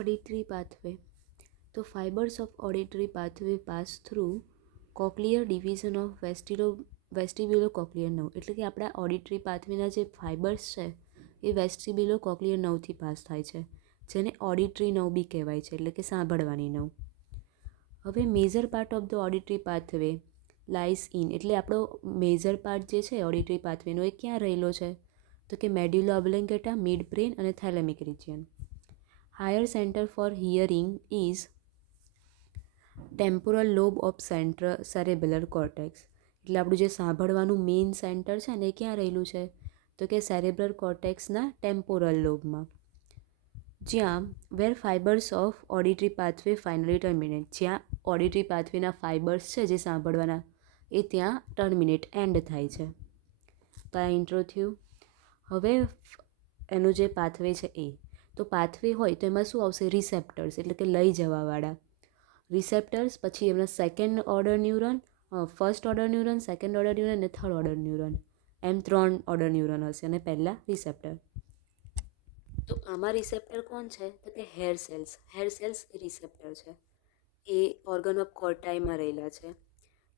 Auditory pathway. The fibers of auditory pathway pass through cochlear division of vestibulocochlear nerve. એટલે કે આપણા auditory પાથવેના જે fibres છે એ વેસ્ટિબ્યુલોકોક્લિયર નર્વથી pass થાય છે, જેને ઓડિટરી નર્વ બી કહેવાય છે, એટલે કે સાંભળવાની નર્વ. હવે major part of the auditory pathway lies in, એટલે આપણો મેજર પાર્ટ જે છે ઓડિટરી પાથવેનો એ ક્યાં રહેલો છે? તો કે મેડ્યુલા ઓબ્લેન્ગેટા, મિડ બ્રેન અને thalamic region. Higher centre for hearing is temporal lobe of cerebral cortex. એટલે આપણું જે સાંભળવાનું મેઇન સેન્ટર છે ને એ ક્યાં રહેલું છે? તો કે સેરેબ્રલ કોર્ટેક્સના ટેમ્પોરલ લોબમાં. જ્યાં where fibres of auditory pathway finally terminate, જ્યાં ઓડિટરી પાથવેના ફાઇબર્સ છે જે સાંભળવાના એ ત્યાં ટર્મિનેટ એન્ડ થાય છે. તો આ ઇન્ટ્રો થયું. હવે એનું જે પાથવે છે એ, તો પાથવે હોય તો એમાં શું આવશે? રિસેપ્ટર્સ, એટલે કે લઈ જવાવાળા રિસેપ્ટર્સ. પછી એમના second order neuron, first order neuron, second order neuron અને થર્ડ ઓર્ડર ન્યુરોન, એમ 3 ઓર્ડર ન્યુરોન હશે અને પહેલાં રિસેપ્ટર. તો આમાં રિસેપ્ટર કોણ છે? તો કે hair cells. Hair cells receptor છે. એ ઓર્ગન ઓફ કોર્ટાઈમાં રહેલા છે.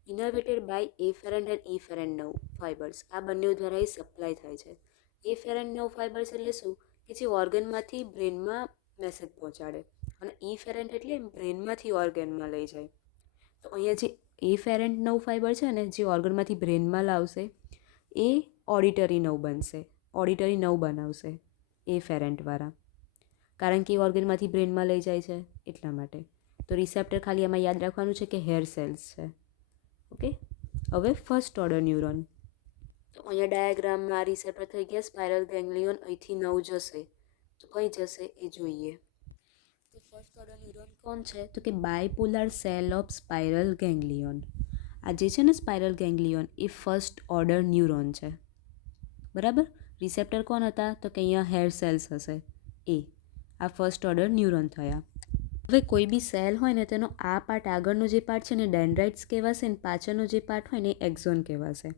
Innervated by afferent and efferent nerve fibres. આ બંને દ્વારા એ સપ્લાય થાય છે. એફેરન્ટ નર્વ ફાઇબર્સ એટલે શું? કે જે ઓર્ગનમાંથી બ્રેનમાં મેસેજ પહોંચાડે, અને ઇફેરન્ટ એટલે બ્રેનમાંથી ઓર્ગનમાં લઈ જાય. તો અહીંયા જે એફેરન્ટ નર્વ ફાઇબર છે ને, જે ઓર્ગનમાંથી બ્રેનમાં લાવશે એ ઓડિટરી નર્વ બનશે, ઓડિટરી નર્વ બનાવશે એફેરન્ટવાળા, કારણ કે એ ઓર્ગનમાંથી બ્રેનમાં લઈ જાય છે એટલા માટે. તો રિસેપ્ટર ખાલી એમાં યાદ રાખવાનું છે કે હેર સેલ્સ છે. ઓકે. હવે ફર્સ્ટ ઓર્ડર ન્યુરોન. તો અહીંયા ડાયાગ્રામમાં રિસેપ્ટર થઈ ગયા સ્પાઇરલ ગેંગ્લિયોન. અહીંથી નવ જશે તો કઈ જશે એ જોઈએ. તો ફર્સ્ટ ઓર્ડર ન્યુરોન કોણ છે? તો કે બાયપોલર સેલ ઓફ સ્પાઇરલ ગેંગ્લિયોન. આ જે છે ને સ્પાઇરલ ગેંગ્લિયોન એ ફર્સ્ટ ઓર્ડર ન્યુરોન છે. બરાબર. રિસેપ્ટર કોણ હતા? તો કે અહીંયા હેર સેલ્સ હશે એ. આ ફર્સ્ટ ઓર્ડર ન્યુરોન થયા. હવે કોઈ બી સેલ હોય ને તેનો આ પાર્ટ, આગળનો જે પાર્ટ છે ને ડેન્ડ્રાઇટ્સ કહેવાશે, ને પાછળનો જે પાર્ટ હોય ને એક્ઝોન કહેવાશે.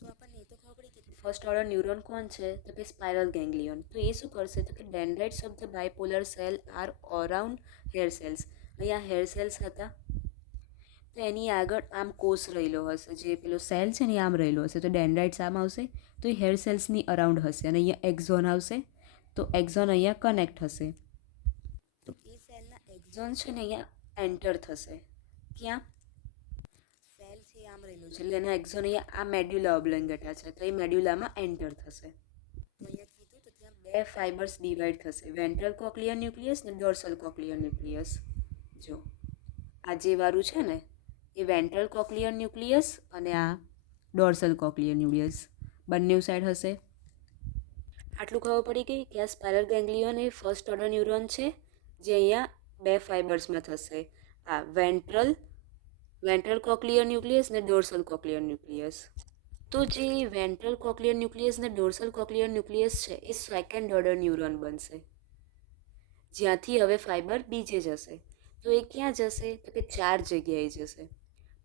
તો આપણને એ તો ખબર પડી કે ફર્સ્ટ ઓર્ડર ન્યુરોન કોણ છે? તો કે સ્પાઇરલ ગેંગ્લિયોન. તો એ શું કરશે? તો કે dendrites of the bipolar cell are around hair cells. અહીંયા હેર સેલ્સ હતા, તો એની આગળ આમ કોષ રહેલો હશે, જે પેલો સેલ છે ને આમ રહેલો હશે, તો ડેન્ડ્રાઇટ્સ આમ આવશે, તો એ હેર સેલ્સની અરાઉન્ડ હશે. અને અહીંયા એક્ઝોન આવશે, તો એક્ઝોન અહીંયા કનેક્ટ હશે. તો એ સેલના એક્ઝોન છે ને અહીંયા એન્ટર થશે. ક્યાં? સેલ છે આમ રહેલું છે એટલે એના એક્ઝોન અહીંયા આ મેડ્યુલા ઓબ્લેન્ગેટા છે, તો એ મેડ્યુલામાં એન્ટર થશે. અહીંયા કીધું તો ત્યાં બે ફાઇબર્સ ડિવાઈડ થશે, વેન્ટ્રલ કોક્લિયર ન્યુક્લિયસ અને ડોર્સલ કોક્લિયર ન્યુક્લિયસ. જો આ જે વાળું છે ને એ વેન્ટ્રલ કોક્લિયર ન્યુક્લિયસ અને આ ડોર્સલ કોક્લિયર ન્યુક્લિયસ બંને સાઈડ હશે. આટલું ખબર પડી ગઈ કે આ સ્પાઇરલ ગેંગ્લિયોન એ ફર્સ્ટ ઓર્ડર ન્યુરોન છે, જે અહીંયા બે ફાઇબર્સમાં થશે, આ વેન્ટ્રલ કોક્લિયર ન્યુક્લિયસ ને ડોર્સલ કોક્લિયર ન્યુક્લિયસ. તો જે વેન્ટ્રલ કોક્લિયર ન્યુક્લિયસ ને ડોર્સલ કોક્લિયર ન્યુક્લિયસ છે એ સેકન્ડ ઓર્ડર ન્યુરોન બનશે, જ્યાંથી હવે ફાઇબર બીજે જશે. તો એ ક્યાં જશે? તો કે 4 જગ્યાએ જશે.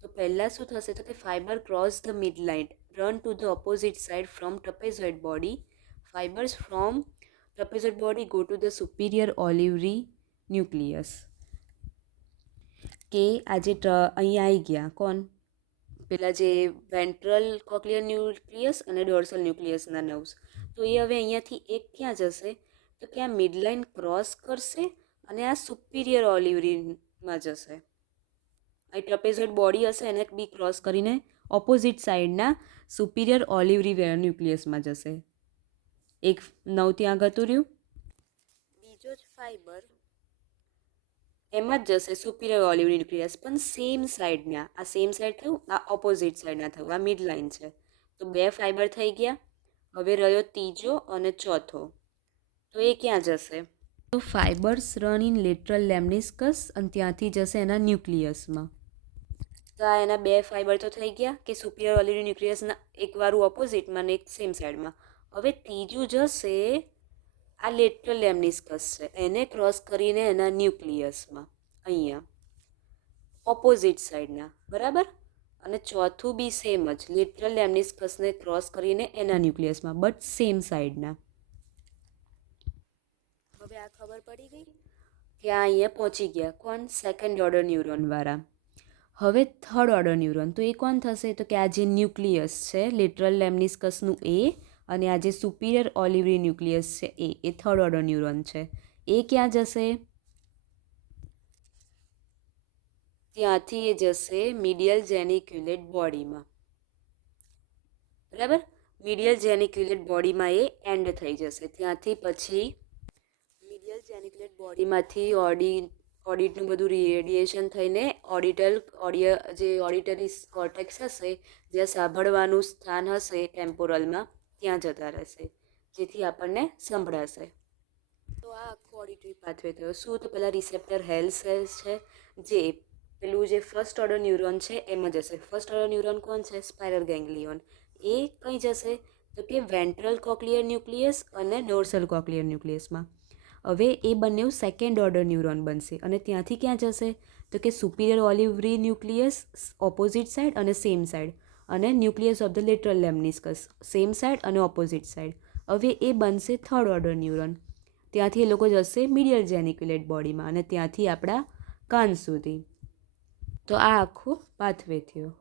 તો પહેલાં શું થશે? તો કે fibre cross the mid line, run to the opposite side from trapezoid body. Fibers from trapezoid body go to the superior olivary nucleus. કે આજે અહીંયા આવી ગયા કોણ? પેલા જે વેન્ટ્રલ કોક્લિયર ન્યુક્લિયસ અને ડોર્સલ ન્યુક્લિયસના નર્વ્સ. તો એ હવે અહીંયાથી એક ક્યાં જશે? તો કે આ મિડલાઇન ક્રોસ કરશે અને આ સુપિરિયર ઓલિવરીમાં જશે. અહીં ટ્રેપેઝોઇડ બોડી હશે એને બી ક્રોસ કરીને ઓપોઝિટ સાઇડના સુપિરિયર ઓલિવરી ન્યુક્લિયસમાં જશે. એક નવ ત્યાં ગતું રહ્યું, બીજો જ ફાઇબર એમાં જ જશે સુપિરિયર ઓલિવરી ન્યુક્લિયસ, પણ સેમ સાઈડના. આ સેમ સાઈડ થયું, આ ઓપોઝિટ સાઈડના થયું, આ મિડ લાઇન છે. તો બે ફાઇબર થઈ ગયા. હવે રહ્યો ત્રીજો અને ચોથો, તો એ ક્યાં જશે? તો ફાઇબર્સ રન ઇન લેટરલ લેમ્નિસ્કસ અને ત્યાંથી જશે એના ન્યુક્લિયસમાં. તો આ એના બે ફાઇબર તો થઈ ગયા કે સુપિરિયર ઓલિવરી ન્યુક્લિયસના એક વાળું ઓપોઝિટમાં ને એક સેમ સાઈડમાં. હવે ત્રીજું જશે આ લેટરલ લેમ્નિસ્કસ છે એને ક્રોસ કરીને એના ન્યુક્લિયસમાં અહીંયા ઓપોઝિટ સાઈડના. બરાબર. અને ચોથું બી સેમ જ લેટરલ લેમ્નિસ્કસને ક્રોસ કરીને એના ન્યુક્લિયસમાં, બટ સેમ સાઈડના. હવે આ ખબર પડી ગઈ કે આ અહીંયા પહોંચી ગયા કોણ? સેકન્ડ ઓર્ડર ન્યુરોનવાળા. હવે થર્ડ ઓર્ડર ન્યુરોન, તો એ કોણ થશે? તો કે આ જે ન્યુક્લિયસ છે લેટરલ લેમ્નિસ્કસનું એ, અને આ જે સુપિરિયર ઓલિવરી ન્યુક્લિયસ છે એ થર્ડ ઓર્ડર ન્યુરોન છે. એ ક્યાં જશે? ત્યાંથી એ જશે મીડિયલ જેનિક્યુલેટ બોડીમાં. બરાબર? મીડિયલ જેનિક્યુલેટ બોડીમાં એ એન્ડ થઈ જશે. ત્યાંથી પછી મીડિયલ જેનિક્યુલેટ બોડીમાંથી ઓડિટનું બધું રેડિએશન થઈને જે ઓડિટરી કોર્ટેક્સ હશે, જ્યાં સાંભળવાનું સ્થાન હશે ટેમ્પોરલમાં, ત્યાં જતા રહેશે, જેથી આપણને સંભળાશે. તો આ આખો ઓડિટરી પાથવે થયો. શું? તો પહેલાં રિસેપ્ટર હેલ સેલ્સ છે, જે પેલું જે ફર્સ્ટ ઓર્ડર ન્યુરોન છે એમાં જશે. ફર્સ્ટ ઓર્ડર ન્યુરોન કોણ છે? સ્પાઇરલ ગેંગ્લિયોન. એ કઈ જશે? તો કે વેન્ટ્રલ કોક્લિયર ન્યુક્લિયસ અને ડોર્સલ કોક્લિયર ન્યુક્લિયસમાં. હવે એ બંને સેકન્ડ ઓર્ડર ન્યુરોન બનશે, અને ત્યાંથી ક્યાં જશે? તો કે superior olivary nucleus opposite side અને સેમ સાઇડ, અને nucleus of the lateral lemniscus same side અને ઓપોઝિટ સાઇડ. હવે એ બનશે થર્ડ ઓર્ડર ન્યુરોન. ત્યાંથી એ લોકો જશે મીડિયલ જેનિક્યુલેટ બોડીમાં, અને ત્યાંથી આપણા કાન સુધી. તો આ આખો પાથવે થયો.